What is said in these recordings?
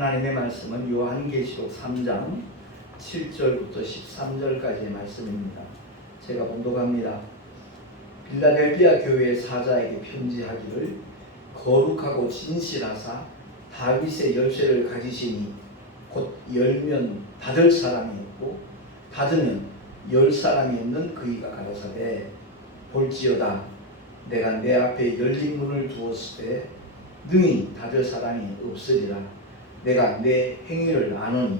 하나님의 말씀은 요한계시록 3장 7절부터 13절까지의 말씀입니다. 제가 봉독합니다. 빌라델비아 교회의 사자에게 편지하기를 거룩하고 진실하사 다윗의 열쇠를 가지시니 곧 열면 닫을 사람이 없고 닫으면 열 사람이 없는 그이가 가라사대 볼지어다 내가 내 앞에 열린 문을 두었을 때 능히 닫을 사람이 없으리라. 내가 내 행위를 아노니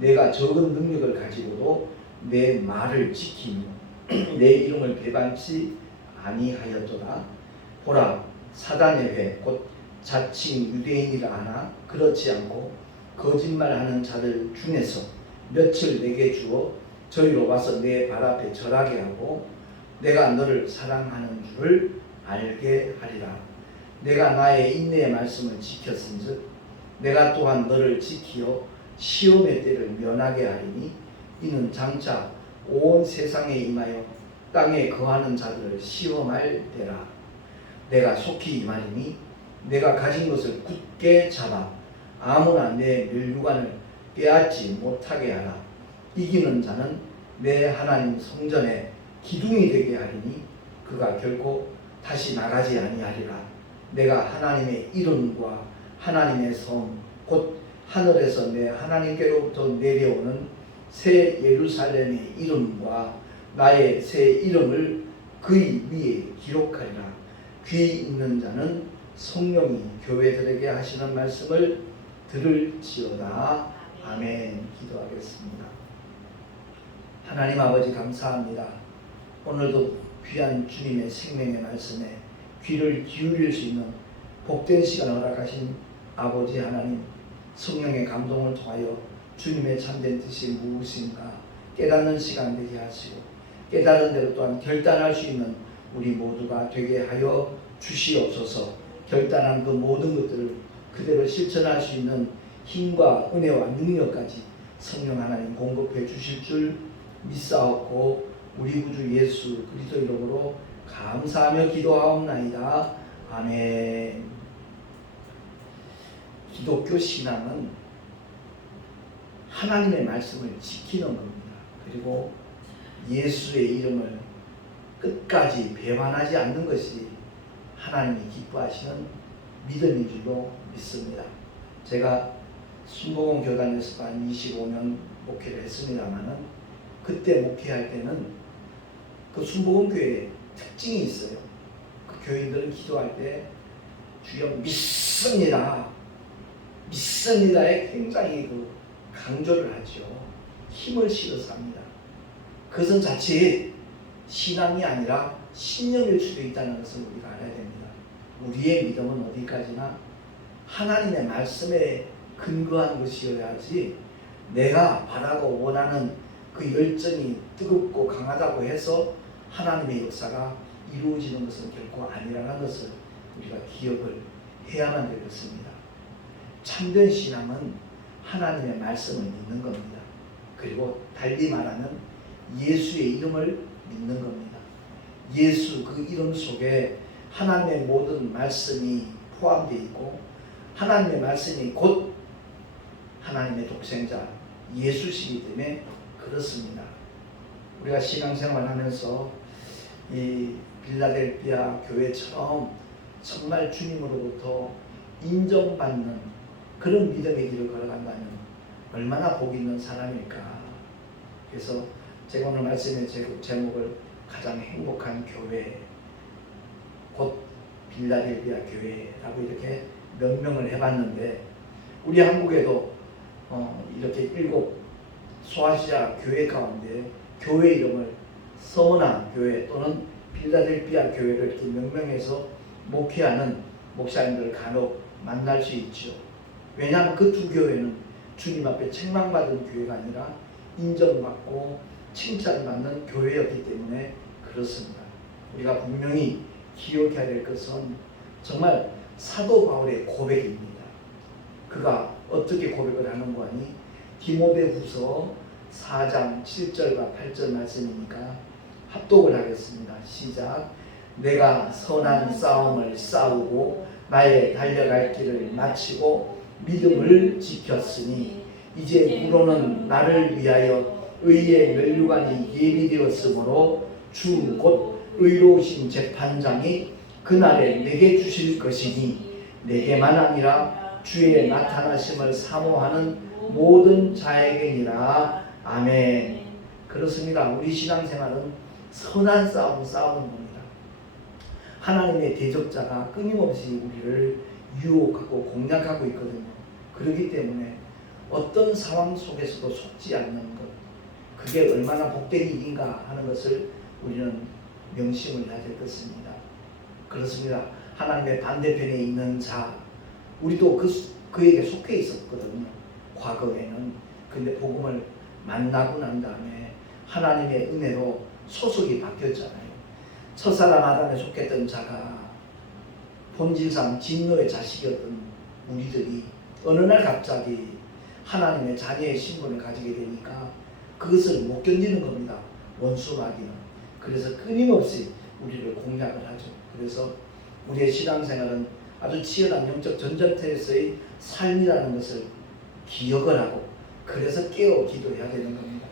내가 적은 능력을 가지고도 내 말을 지키며 내 이름을 배반치 아니하였도다. 보라 사단의 회 곧 자칭 유대인이라 하나 그렇지 않고 거짓말하는 자들 중에서 며칠 내게 주어 저리로 와서 내 발 앞에 절하게 하고 내가 너를 사랑하는 줄을 알게 하리라. 내가 나의 인내의 말씀을 지켰은즉 내가 또한 너를 지키어 시험의 때를 면하게 하리니 이는 장차 온 세상에 임하여 땅에 거하는 자들을 시험할 때라. 내가 속히 임하리니 내가 가진 것을 굳게 잡아 아무나 내 멸류관을 빼앗지 못하게 하라. 이기는 자는 내 하나님 성전에 기둥이 되게 하리니 그가 결코 다시 나가지 아니하리라. 내가 하나님의 이름과 하나님의 성 곧 하늘에서 내 하나님께로부터 내려오는 새 예루살렘의 이름과 나의 새 이름을 그의 위에 기록하리라. 귀 있는 자는 성령이 교회들에게 하시는 말씀을 들을지어다. 아멘. 기도하겠습니다. 하나님 아버지 감사합니다. 오늘도 귀한 주님의 생명의 말씀에 귀를 기울일 수 있는 복된 시간을 허락하신 아버지 하나님, 성령의 감동을 통하여 주님의 참된 뜻이 무엇인가 깨닫는 시간 되게 하시고 깨달은 대로 또한 결단할 수 있는 우리 모두가 되게 하여 주시옵소서. 결단한 그 모든 것들을 그대로 실천할 수 있는 힘과 은혜와 능력까지 성령 하나님 공급해 주실 줄 믿사옵고 우리 구주 예수 그리스도 이름으로 감사하며 기도하옵나이다. 아멘. 기독교 신앙은 하나님의 말씀을 지키는 겁니다. 그리고 예수의 이름을 끝까지 배반하지 않는 것이 하나님이 기뻐하시는 믿음인 줄로 믿습니다. 제가 순복음 교단에서 한 25년 목회를 했습니다마는 그때 목회할 때는 그 순복음 교회에 특징이 있어요. 그 교인들은 기도할 때 주여 믿습니다. 믿습니다에 굉장히 그 강조를 하죠. 힘을 실어서 합니다. 그것은 자칫 신앙이 아니라 신념일 수도 있다는 것을 우리가 알아야 됩니다. 우리의 믿음은 어디까지나 하나님의 말씀에 근거한 것이어야지 내가 바라고 원하는 그 열정이 뜨겁고 강하다고 해서 하나님의 역사가 이루어지는 것은 결코 아니라는 것을 우리가 기억을 해야만 되겠습니다. 참된 신앙은 하나님의 말씀을 믿는 겁니다. 그리고 달리 말하면 예수의 이름을 믿는 겁니다. 예수 그 이름 속에 하나님의 모든 말씀이 포함되어 있고 하나님의 말씀이 곧 하나님의 독생자 예수시기 때문에 그렇습니다. 우리가 신앙생활 하면서 이 빌라델비아 교회처럼 정말 주님으로부터 인정받는 그런 믿음의 길을 걸어간다면 얼마나 복 있는 사람일까. 그래서 제가 오늘 말씀의 제목을 가장 행복한 교회 곧 빌라델비아 교회라고 이렇게 명명을 해봤는데 우리 한국에도 이렇게 7 소아시아 교회 가운데 교회 이름을 서머나 교회 또는 빌라델비아 교회를 이렇게 명명해서 목회하는 목사님들 간혹 만날 수 있죠. 왜냐하면 그 두 교회는 주님 앞에 책망받은 교회가 아니라 인정받고 칭찬받는 교회였기 때문에 그렇습니다. 우리가 분명히 기억해야 될 것은 정말 사도 바울의 고백입니다. 그가 어떻게 고백을 하는 거니? 디모데후서 4장 7절과 8절 말씀이니까 합독을 하겠습니다. 시작. 내가 선한 싸움을 싸우고 나의 달려갈 길을 마치고 믿음을 지켰으니 이제 후로는 나를 위하여 의의 면류관이 예비되었으므로 주 곧 의로우신 재판장이 그날에 내게 주실 것이니 내게만 아니라 주의 나타나심을 사모하는 모든 자에게니라. 아멘. 그렇습니다. 우리 신앙생활은 선한 싸움 싸우는 겁니다. 하나님의 대적자가 끊임없이 우리를 유혹하고 공략하고 있거든요. 그렇기 때문에 어떤 상황 속에서도 속지 않는 것, 그게 얼마나 복된 일인가 하는 것을 우리는 명심을 해야 될 것입니다. 그렇습니다. 하나님의 반대편에 있는 자, 우리도 그에게 속해 있었거든요. 과거에는. 근데 복음을 만나고 난 다음에 하나님의 은혜로 소속이 바뀌었잖아요. 첫사람 아담에 속했던 자가 본질상 진노의 자식이었던 우리들이 어느 날 갑자기 하나님의 자녀의 신분을 가지게 되니까 그것을 못 견디는 겁니다. 원수 마귀는. 그래서 끊임없이 우리를 공략을 하죠. 그래서 우리의 신앙생활은 아주 치열한 영적 전쟁터에서의 삶이라는 것을 기억을 하고, 그래서 깨어 기도해야 되는 겁니다.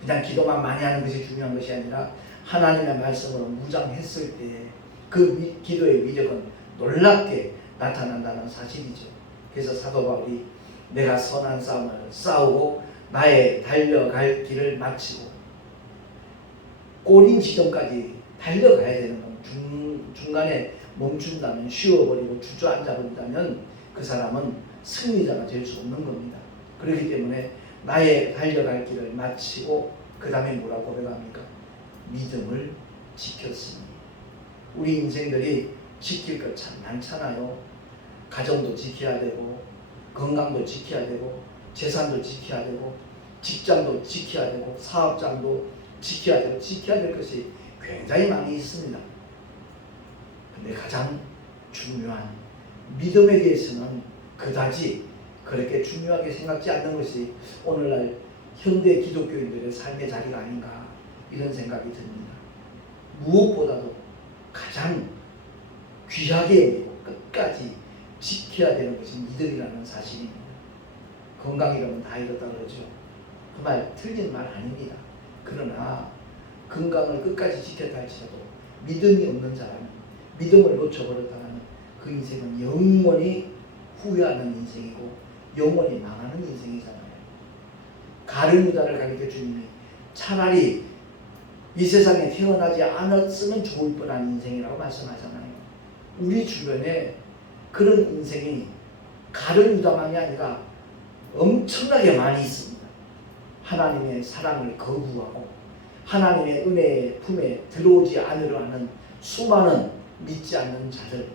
그냥 기도만 많이 하는 것이 중요한 것이 아니라 하나님의 말씀으로 무장했을 때 그 기도의 위력은 놀랍게 나타난다는 사실이죠. 그래서 사도 바울이 내가 선한 싸움을 싸우고 나의 달려갈 길을 마치고, 꼬린 지점까지 달려가야 되는 겁니다. 중간에 멈춘다면, 쉬어버리고 주저앉아 버린다면 그 사람은 승리자가 될 수 없는 겁니다. 그렇기 때문에 나의 달려갈 길을 마치고 그 다음에 뭐라고 고백합니까? 믿음을 지켰으니. 우리 인생들이 지킬 것 참 많잖아요. 가정도 지켜야 되고, 건강도 지켜야 되고, 재산도 지켜야 되고, 직장도 지켜야 되고, 사업장도 지켜야 되고, 지켜야 될 것이 굉장히 많이 있습니다. 근데 가장 중요한 믿음에 대해서는 그다지 그렇게 중요하게 생각지 않는 것이 오늘날 현대 기독교인들의 삶의 자리가 아닌가, 이런 생각이 듭니다. 무엇보다도 가장 귀하게 여기고 끝까지 지켜야 되는 것이 믿음이라는 사실입니다. 건강이라면 다 잃었다 그러죠. 그 말 틀린 말 아닙니다. 그러나 건강을 끝까지 지켰다 할지라도 믿음이 없는 자라면, 믿음을 놓쳐버렸다면 그 인생은 영원히 후회하는 인생이고 영원히 망하는 인생이잖아요. 가룟 유다를 가르쳐 주님이 차라리 이 세상에 태어나지 않았으면 좋을 뻔한 인생이라고 말씀하잖아요. 우리 주변에 그런 인생이 가룟 유다만이 아니라 엄청나게 많이 있습니다. 하나님의 사랑을 거부하고 하나님의 은혜의 품에 들어오지 않으려 하는 수많은 믿지 않는 자들.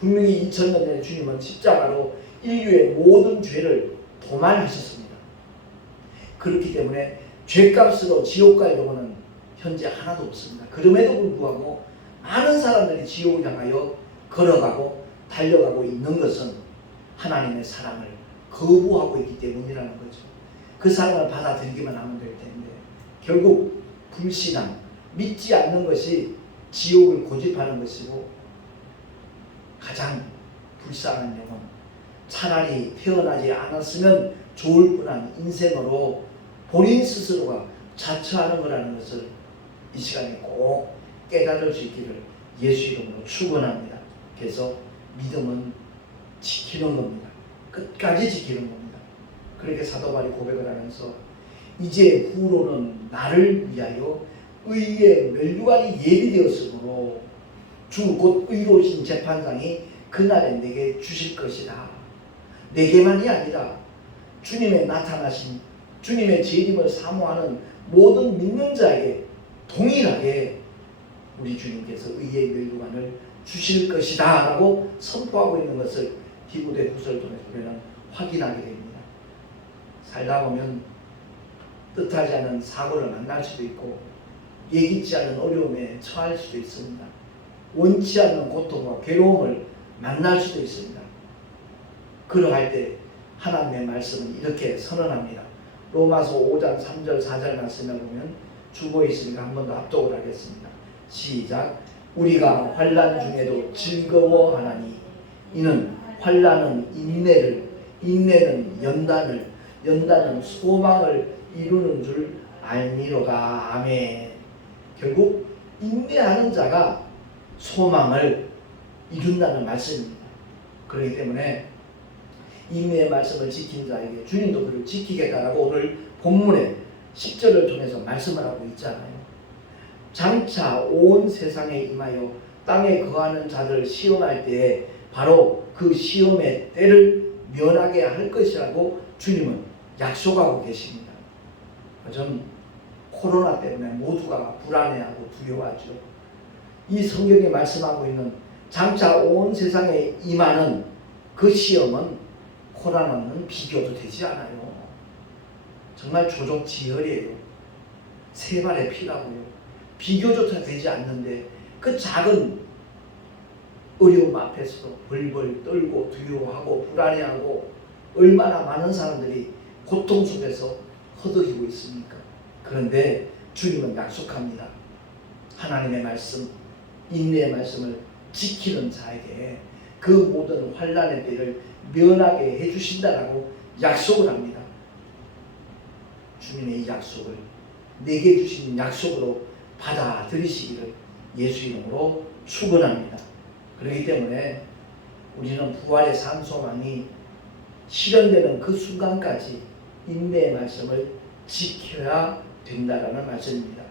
분명히 2000년 전에 주님은 십자가로 인류의 모든 죄를 도말하셨습니다. 그렇기 때문에 죄값으로 지옥 갈 영혼은 현재 하나도 없습니다. 그럼에도 불구하고 많은 사람들이 지옥을 향하여 걸어가고 달려가고 있는 것은 하나님의 사랑을 거부하고 있기 때문이라는 거죠. 그 사랑을 받아들이기만 하면 될 텐데, 결국 불신앙, 믿지 않는 것이 지옥을 고집하는 것이고, 가장 불쌍한 영혼, 차라리 태어나지 않았으면 좋을 뻔한 인생으로 본인 스스로가 자처하는 거라는 것을 이 시간에 꼭 깨달을 수 있기를 예수 이름으로 축원합니다. 그래서 믿음은 지키는 겁니다. 끝까지 지키는 겁니다. 그렇게 사도 바울이 고백을 하면서 이제 후로는 나를 위하여 의의 면류관이 예비되었으므로 주 곧 의로우신 재판장이 그날에 내게 주실 것이다. 내게만이 아니라 주님의 나타나신, 주님의 재림을 사모하는 모든 믿는 자에게 동일하게 우리 주님께서 의의 면류관을 주실 것이다 라고 선포하고 있는 것을 디모데 후서를 통해서 우리는 확인하게 됩니다. 살다 보면 뜻하지 않은 사고를 만날 수도 있고 예기치 않은 어려움에 처할 수도 있습니다. 원치 않는 고통과 괴로움을 만날 수도 있습니다. 그러할 때 하나님의 말씀은 이렇게 선언합니다. 로마서 5장 3절 4절 말씀을 보면 주보에 있으니까 한 번 더 합독을 하겠습니다. 시작. 우리가 환난 중에도 즐거워하나니 이는 환난은 인내를, 인내는 연단은 소망을 이루는 줄 알미로다. 아멘. 결국 인내하는 자가 소망을 이룬다는 말씀입니다. 그렇기 때문에 인내의 말씀을 지킨 자에게 주님도 그를 지키겠다라고 오늘 본문의 10절을 통해서 말씀을 하고 있잖아요. 장차 온 세상에 임하여 땅에 거하는 자들을 시험할 때에 바로 그 시험의 때를 면하게 할 것이라고 주님은 약속하고 계십니다. 요즘 코로나 때문에 모두가 불안해하고 두려워하죠. 이 성경이 말씀하고 있는 장차 온 세상에 임하는 그 시험은 코로나는 비교도 되지 않아요. 정말 조종지혈이에요. 세 발의 피라고요. 비교조차 되지 않는데 그 작은 어려움 앞에서도 벌벌 떨고 두려워하고 불안해하고 얼마나 많은 사람들이 고통 속에서 허덕이고 있습니까? 그런데 주님은 약속합니다. 하나님의 말씀, 인내의 말씀을 지키는 자에게 그 모든 환난의 때를 면하게 해주신다라고 약속을 합니다. 주님의 이 약속을 내게 주신 약속으로 받아들이시기를 예수 이름으로 축원합니다. 그렇기 때문에 우리는 부활의 산 소망이 실현되는 그 순간까지 인내의 말씀을 지켜야 된다라는 말씀입니다.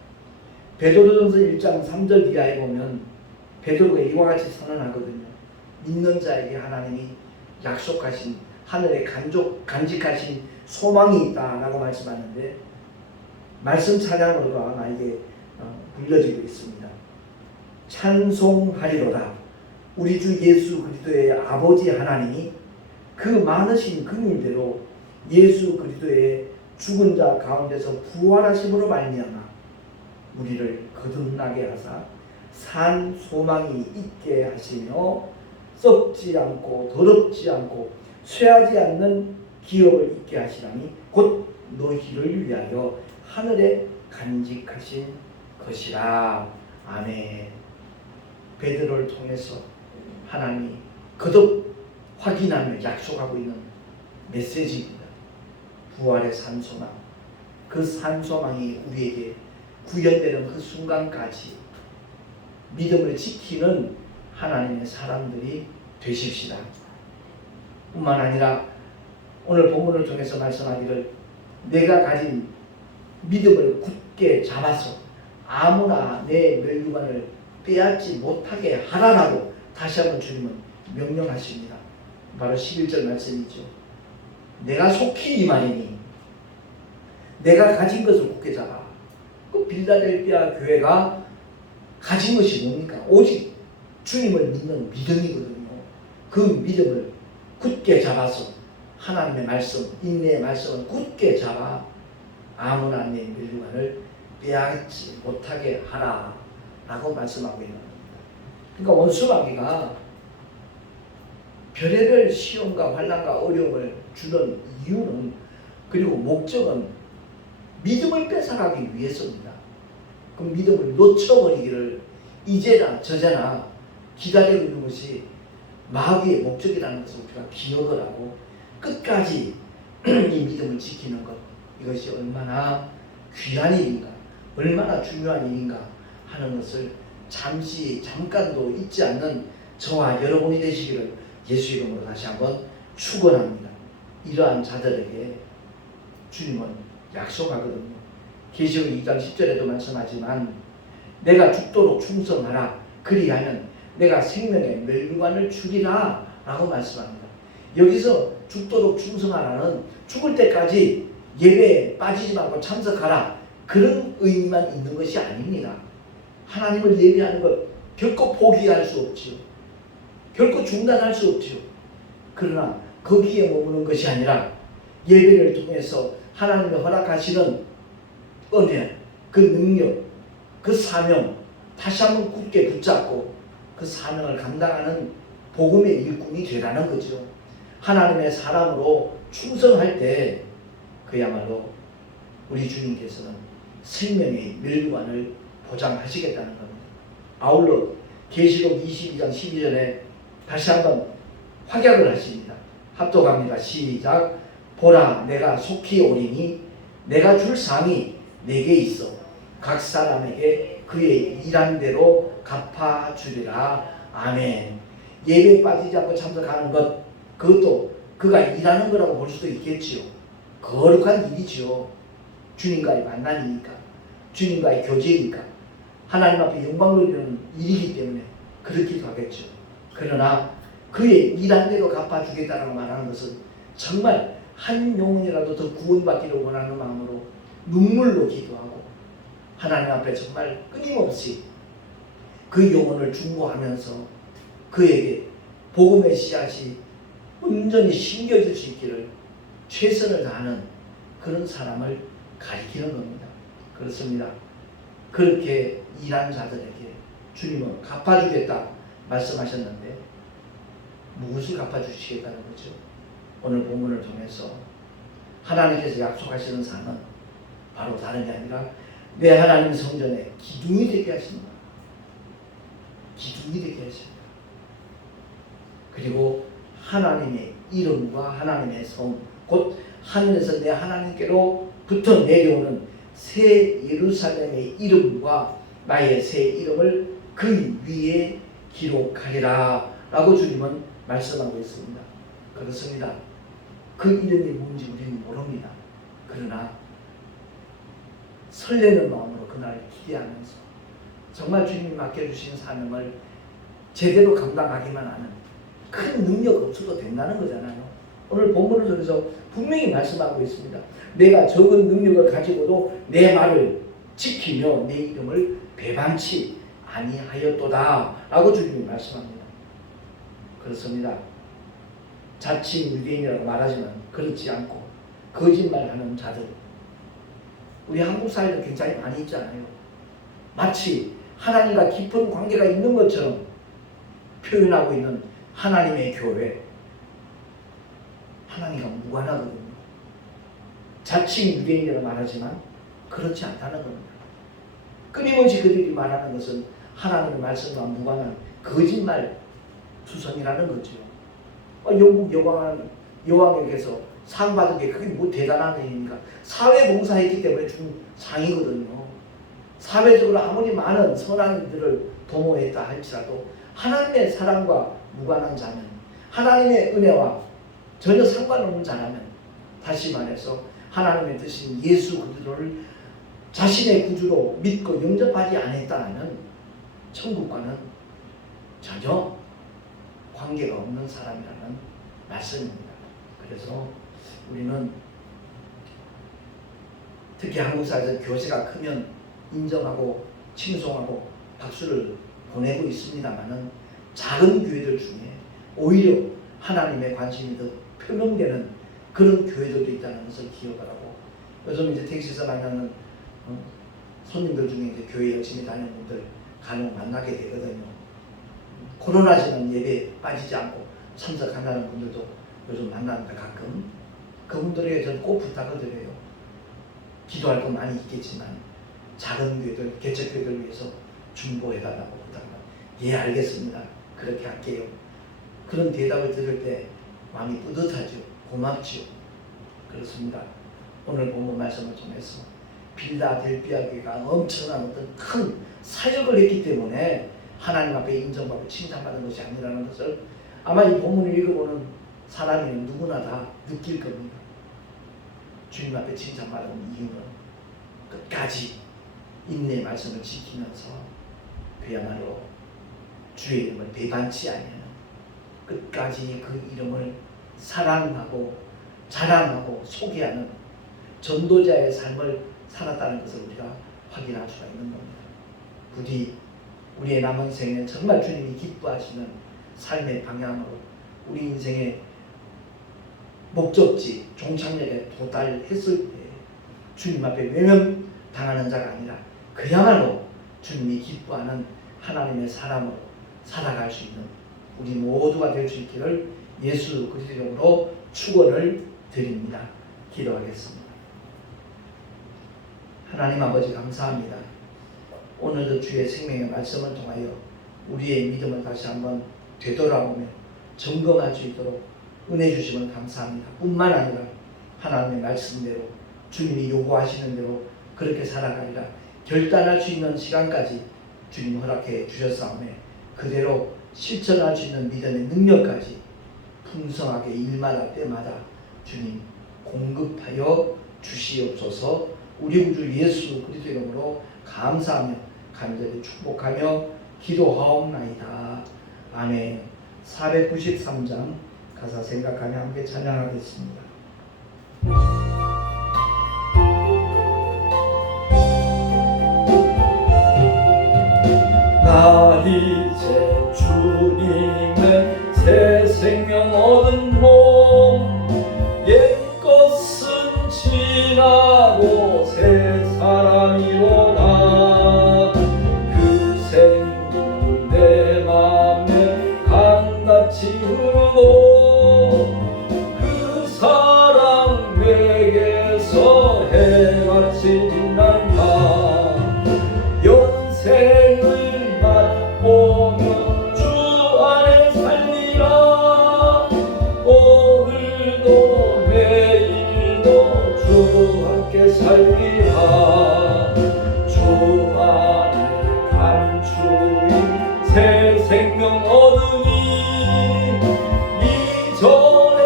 베드로전서 1장 3절 이하에 보면 베드로가 이와 같이 선언하거든요. 믿는 자에게 하나님이 약속하신 하늘에 간직하신 소망이 있다라고 말씀하는데 말씀 찬양으로가 나에게 불려지고 있습니다. 찬송하리로다. 우리 주 예수 그리스도의 아버지 하나님이 그 많으신 긍휼대로 예수 그리스도의 죽은 자 가운데서 부활하심으로 말미암아 우리를 거듭나게 하사 산 소망이 있게 하시며 썩지 않고 더럽지 않고 쇠하지 않는 기업을 있게 하시나니 곧 너희를 위하여 하늘에 간직하신 것이라. 아멘. 베드로를 통해서 하나님이 거듭 확인하며 약속하고 있는 메시지입니다. 부활의 산소망. 그 산소망이 우리에게 구현되는 그 순간까지 믿음을 지키는 하나님의 사람들이 되십시다. 뿐만 아니라 오늘 본문을 통해서 말씀하기를 내가 가진 믿음을 굳게 잡아서 아무나 내 멸류관을 빼앗지 못하게 하라라고 다시 한번 주님은 명령하십니다. 바로 11절 말씀이죠. 내가 속히 임하리니 내가 가진 것을 굳게 잡아. 그 빌라델피아 교회가 가진 것이 뭡니까? 오직 주님을 믿는 믿음이거든요. 그 믿음을 굳게 잡아서 하나님의 말씀, 인내의 말씀을 굳게 잡아 아무나 내 멸류관을 빼앗지 못하게 하라 라고 말씀하고 있는 겁니다. 그러니까 원수마귀가 별의별 시험과 환난과 어려움을 주는 이유는 그리고 목적은 믿음을 뺏어가기 위해서입니다. 그 믿음을 놓쳐버리기를 이제나 저제나 기다리고 있는 것이 마귀의 목적이라는 것을 우리가 기억을 하고 끝까지 이 믿음을 지키는 것, 이것이 얼마나 귀한 일인가, 얼마나 중요한 일인가 하는 것을 잠깐도 잊지 않는 저와 여러분이 되시기를 예수 이름으로 다시 한번 축원합니다. 이러한 자들에게 주님은 약속하거든요. 계시록 2장 10절에도 말씀하지만 내가 죽도록 충성하라. 그리하면 내가 생명의 멸류관을 주리라 라고 말씀합니다. 여기서 죽도록 충성하라는 죽을 때까지 예배에 빠지지 말고 참석하라, 그런 의미만 있는 것이 아닙니다. 하나님을 예배하는 것 결코 포기할 수 없지요. 결코 중단할 수 없지요. 그러나 거기에 머무는 것이 아니라 예배를 통해서 하나님이 허락하시는 은혜, 그 능력, 그 사명 다시 한번 굳게 붙잡고 그 사명을 감당하는 복음의 일꾼이 되라는 거죠. 하나님의 사람으로 충성할 때 그야말로 우리 주님께서는 생명의 멸류관을 보장하시겠다는 겁니다. 아울러 계시록 22장 12절에 다시 한번 확약을 하십니다. 합독합니다. 시작. 보라, 내가 속히 오리니 내가 줄 상이 내게 있어 각 사람에게 그의 일한 대로 갚아주리라. 아멘. 예배에 빠지지 않고 참석하는 것, 그것도 그가 일하는 거라고 볼 수도 있겠지요. 거룩한 일이지요. 주님과의 만남이니까, 주님과의 교제이니까, 하나님 앞에 영광 돌리는 일이기 때문에 그렇기도 하겠죠. 그러나 그의 일한 대로 갚아주겠다라고 말하는 것은 정말 한 영혼이라도 더 구원받기를 원하는 마음으로 눈물로 기도하고 하나님 앞에 정말 끊임없이 그 영혼을 중보하면서 그에게 복음의 씨앗이 온전히 심겨질 수 있기를 최선을 다하는 그런 사람을 가리키는 겁니다. 그렇습니다. 그렇게 일한 자들에게 주님은 갚아주겠다 말씀하셨는데 무엇을 갚아주시겠다는 거죠? 오늘 본문을 통해서 하나님께서 약속하시는 상은 바로 다른 게 아니라 내 하나님 성전에 기둥이 되게 하십니다. 기둥이 되게 하십니다. 그리고 하나님의 이름과 하나님의 성, 곧 하늘에서 내 하나님께로부터 내려오는 새 예루살렘의 이름과 나의 새 이름을 그 위에 기록하리라 라고 주님은 말씀하고 있습니다. 그렇습니다. 그 이름이 뭔지 우리는 모릅니다. 그러나 설레는 마음으로 그날 기대하면서 정말 주님이 맡겨주신 사명을 제대로 감당하기만 하는 큰 능력 없어도 된다는 거잖아요. 오늘 본문을 통해서 분명히 말씀하고 있습니다. 내가 적은 능력을 가지고도 내 말을 지키며 내 이름을 배반치 아니하였도다 라고 주님이 말씀합니다. 그렇습니다. 자칭 유대인이라고 말하지만 그렇지 않고 거짓말하는 자들, 우리 한국 사회도 굉장히 많이 있잖아요. 마치 하나님과 깊은 관계가 있는 것처럼 표현하고 있는 하나님의 교회, 하나님과 무관하거든요. 자칭 유대인이라고 말하지만 그렇지 않다는 겁니다. 끊임없이 그들이 말하는 것은 하나님의 말씀과 무관한 거짓말 투성이라는 거죠. 영국 여왕에게서 상 받은 게 그게 뭐 대단한 일입니까? 사회봉사했기 때문에 준 상이거든요. 사회적으로 아무리 많은 선한 일들을 도모했다 할지라도 하나님의 사랑과 무관한 자면, 하나님의 은혜와 전혀 상관없는 자라면, 다시 말해서 하나님의 뜻인 예수 그리스도를 자신의 구주로 믿고 영접하지 않았다면 천국과는 전혀 관계가 없는 사람이라는 말씀입니다. 그래서 우리는 특히 한국 사회에서 교세가 크면 인정하고 칭송하고 박수를 보내고 있습니다만은 작은 교회들 중에 오히려 하나님의 관심이 더 표명되는 그런 교회들도 있다는 것을 기억을 하고, 요즘 이제 택시에서 만나는 손님들 중에 이제 교회 열심히 다니는 분들 간혹 만나게 되거든요. 코로나지만 예배에 빠지지 않고 참석한다는 분들도 요즘 만나는데 가끔 그분들에게 저는 꼭 부탁을 드려요. 기도할 건 많이 있겠지만 작은 교회들, 개척교회들 위해서 중보해달라고 부탁합니다. 예, 알겠습니다. 그렇게 할게요. 그런 대답을 들을 때 마음이 뿌듯하죠. 고맙죠. 그렇습니다. 오늘 본문 말씀을 통해서 빌라델비아 교회가 엄청난 어떤 큰 사역을 했기 때문에 하나님 앞에 인정받고 칭찬받은 것이 아니라는 것을 아마 이 본문을 읽어보는 사람이 누구나 다 느낄 겁니다. 주님 앞에 칭찬받은 이유는 끝까지 인내의 말씀을 지키면서 그야말로 주의 이름을 배반치 아니하는, 끝까지 그 이름을 사랑하고 자랑하고 소개하는 전도자의 삶을 살았다는 것을 우리가 확인할 수가 있는 겁니다. 부디 우리의 남은 생에 정말 주님이 기뻐하시는 삶의 방향으로 우리 인생의 목적지 종착역에 도달했을 때 주님 앞에 외면당하는 자가 아니라 그야말로 주님이 기뻐하는 하나님의 사람으로 살아갈 수 있는 우리 모두가 될 수 있기를 예수 그리스도 이름으로 축원을 드립니다. 기도하겠습니다. 하나님 아버지 감사합니다. 오늘도 주의 생명의 말씀을 통하여 우리의 믿음을 다시 한번 되돌아보며 점검할 수 있도록 은혜 주시면 감사합니다. 뿐만 아니라 하나님의 말씀대로 주님이 요구하시는 대로 그렇게 살아가리라 결단할 수 있는 시간까지 주님 허락해 주셨사오매 그대로 실천할 수 있는 믿음의 능력까지 풍성하게 일마다 때마다 주님 공급하여 주시옵소서. 우리 구주 예수 그리스도의 이름으로 감사하며 간절히 축복하며 기도하옵나이다. 아멘. 493장 가사 생각하며 함께 찬양하겠습니다. 나 이제 주님의 새 생명 얻은 몸 옛것은 지나고 새 사람이로다. 그 생명 내 맘에 강같이 흐르고 그 사랑 내게서 해같이 빛난다. 영생을 맛보며 주 안에 살리라. 오늘도 내일도 주 함께 살리라. 주 안에 감추인 새 생명 얻으니 이전에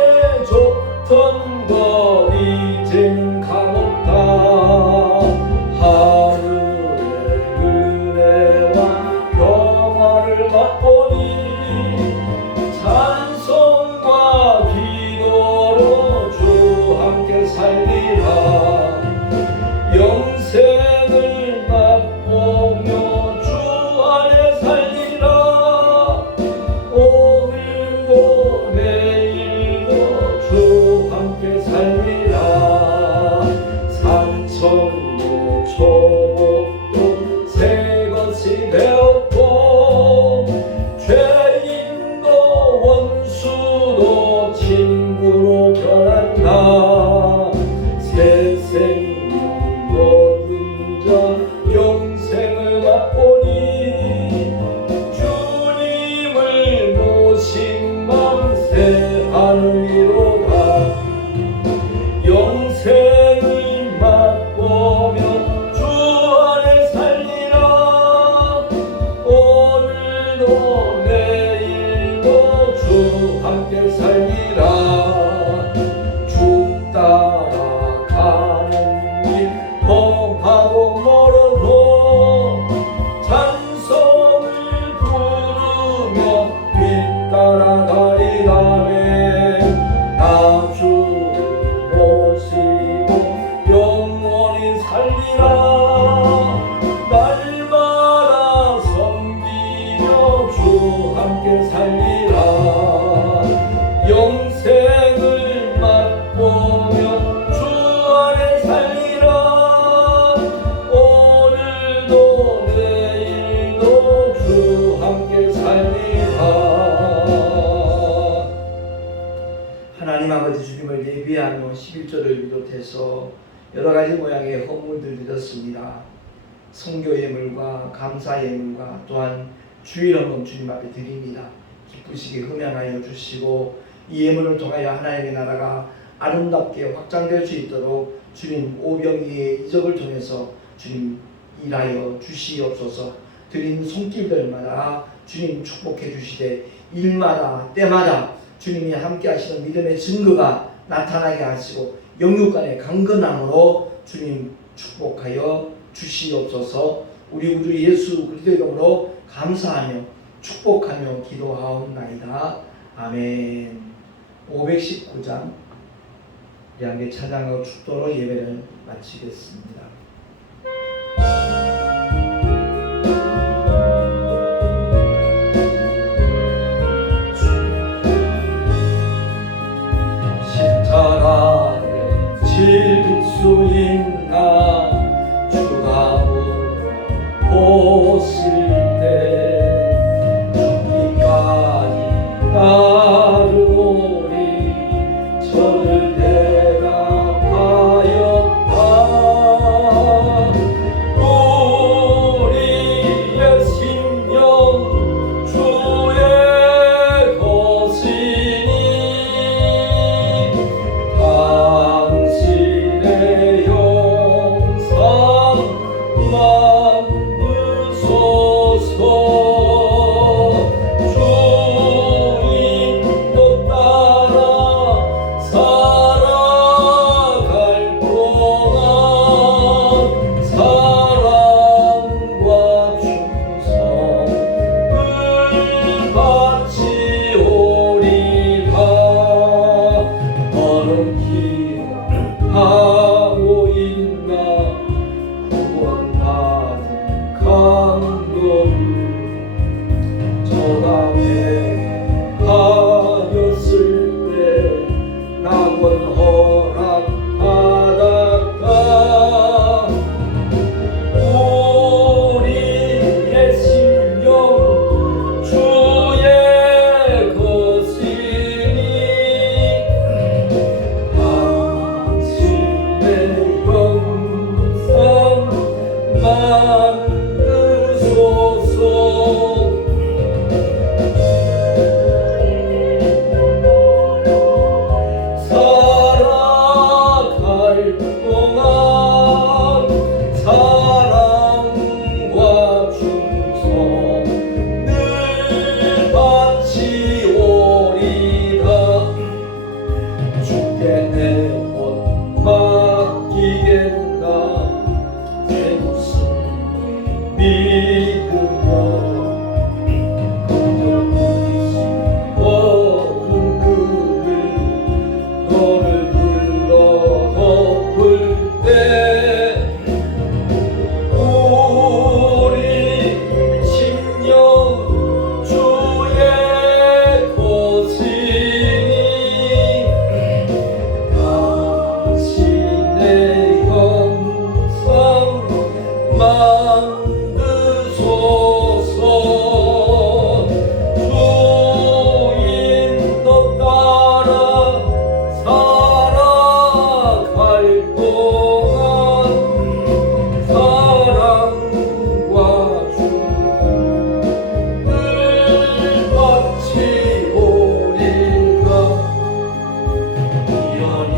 줬던 것 이젠 감없다. 맛보니 찬송과 기도로 주 함께 살리라. 영생을 맛보며 주 안에 살리라. 오늘도 내일도 주 함께 살리라. 삼천도 초복도 새것이 되었고 죄인도 원수도 친구로 변한다. 새 생명 얻은 자 영생을 맛보니 주님을 모신 맘 새 하늘이로다. 영생을 맛보며 주 안에 살리라. 오늘도 내일도 주 함께 살리라. 주 따라가는 길 험하고 멀어도 찬송을 부르며 뒤따라가리라네. 나 주를 모시고 영원히 살리라. 날마다 섬기며 주 함께 살리라. 영생을 맛보며 주 안에 살리라. 오늘도 내일도 주 함께 살리라. 하나님 아버지 주님을 예비하며 11조를 비롯해서 여러가지 모양의 헌물들 드렸습니다. 성교 예물과 감사 예물과 또한 주일 헌금 주님 앞에 드립니다. 기쁘시게 흠양하여 주시고 이 예물을 통하여 하나님의 나라가 아름답게 확장될 수 있도록 주님 오병이의 이적을 통해서 주님 일하여 주시옵소서. 드린 손길들마다 주님 축복해 주시되 일마다 때마다 주님이 함께 하시는 믿음의 증거가 나타나게 하시고 영육간의 강건함으로 주님 축복하여 주시옵소서. 우리 구주 예수 그리스도의 이름으로 감사하며 축복하며 기도하옵나이다. 아멘. 519장 양계 찬양하고 축도로 예배를 마치겠습니다. 십자가를 질 수 있나 주가 보실 때 죽기까지 따르오리. 저를 대답하였다. 우리의 심령 주의 것이니 하고 있나 구원받은 강도를 저담에 하였을 때 낙원 허락받았다. 우리의 심령 주의 것이니 당신의 영상 만드소서. 살아갈 동안 사랑과 충성 늘 바치오리다. 주께 내 혼 맡기겠나 내 웃음 믿으며 어두운 그늘 너를 불러 덮을 때 우리 심령 주의 것이니 당신의 형상 만드소서. 주인 너 따라 살아갈 동안 사랑과 주를 바치오리가. 이연히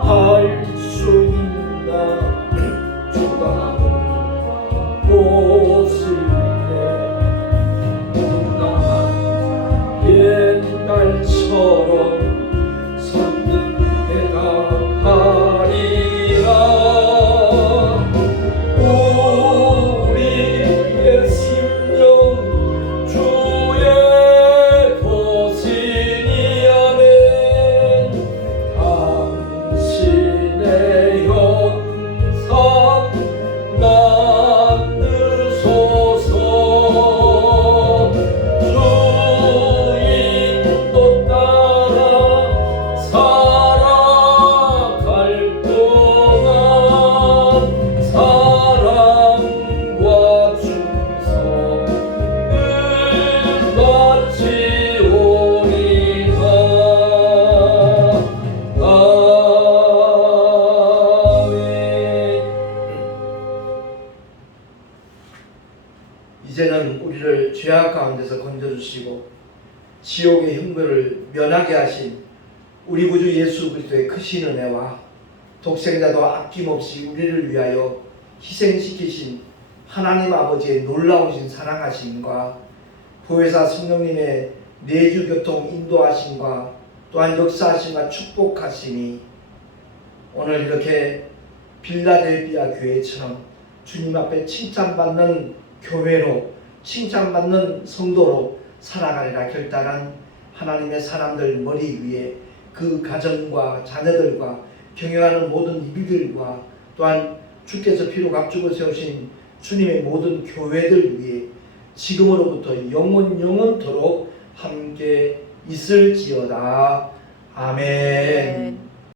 할 수 있나 주가 보실때 눈감아 옛날처럼 섰는 대답하리라. 우리의 심령 주의 것이니 아멘. 당신의 형상 만드소서. 주인도 따라 살아갈 동안 사랑과 충성을 바치오리다. 아멘. 이제는 우리를 죄악 가운데서 건져주시고 지옥의 형벌을 면하게 하신 우리 구주 예수 그리스도의 크신 은혜와 독생자도 아낌없이 우리를 위하여 희생시키신 하나님 아버지의 놀라우신 사랑하심과 보혜사 성령님의 내주교통 인도하심과 또한 역사하심과 축복하심이 오늘 이렇게 빌라델비아 교회처럼 주님 앞에 칭찬받는 교회로 칭찬받는 성도로 살아가리라 결단한 하나님의 사람들 머리 위에 그 가정과 자녀들과 경영하는 모든 이들과 또한 주께서 피로 값주고 세우신 주님의 모든 교회들 위에 지금으로부터 영원토록 함께 있을지어다. 아멘.